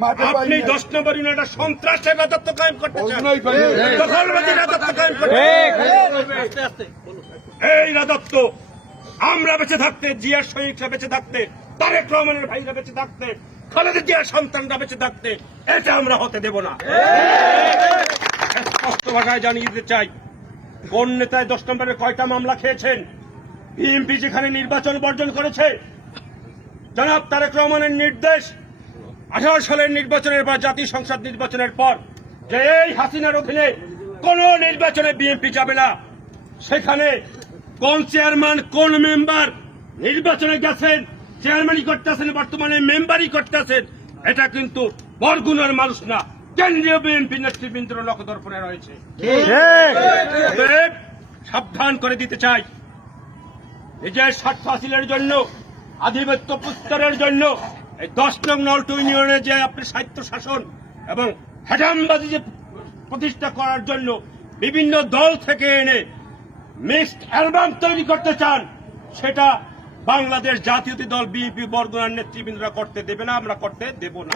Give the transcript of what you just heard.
আপনি 10 নম্বর ইউনিয়নের সন্ত্রাসের রাজত্ব কায়েম করতে চান, দখলবাজি রাজত্ব কায়েম করতে চান। এই রাজত্ব আমরা বেঁচে থাকতে, জিয়ার শহীদরা বেঁচে থাকতে, তারেক রহমানের ভাইরা বেঁচে থাকতে, খালেদা জিয়ার সন্তানরা বেঁচে থাকতে, এটা আমরা হতে দেব না। স্পষ্ট ভাষায় জানিয়ে দিতে চাই, কোন নেতায় 10 নম্বরের কয়টা মামলা খেয়েছেন। বিএনপি যেখানে নির্বাচন বর্জন করেছে, জনাব তারেক রহমানের নির্দেশ 18 সালের নির্বাচনের পর, জাতীয় সংসদ নির্বাচনের পর, যে এই হাসিনার অধীনে কোন নির্বাচনে বিএনপি যাবে না। সেখানে কোন চেয়ারম্যান, কোন মেম্বার নির্বাচনে গেছেন, চেয়ারম্যানই করতেছেন, বর্তমানে মেম্বারই করতেছেন, এটা কিন্তু বরগুনার মানুষ না, কেন্দ্রীয় বিএনপি নেতৃবৃন্দের লোকদর্পণে রয়েছে। সাবধান করে দিতে চাই, নিজের স্বার্থ হাসিলের জন্য, আধিপত্য বিস্তারের জন্য এই 10 নং নলটু ইউনিয়নে যে আপনি স্বায়ত্ত শাসন এবং হেজামবাজি যে প্রতিষ্ঠা করার জন্য বিভিন্ন দল থেকে এনে মিক্সড অ্যালবাম তৈরি করতে চান, সেটা বাংলাদেশ জাতীয়তাবাদী দল বিএনপি বরগুনার নেতৃবৃন্দরা করতে দেবে না, আমরা করতে দেব না।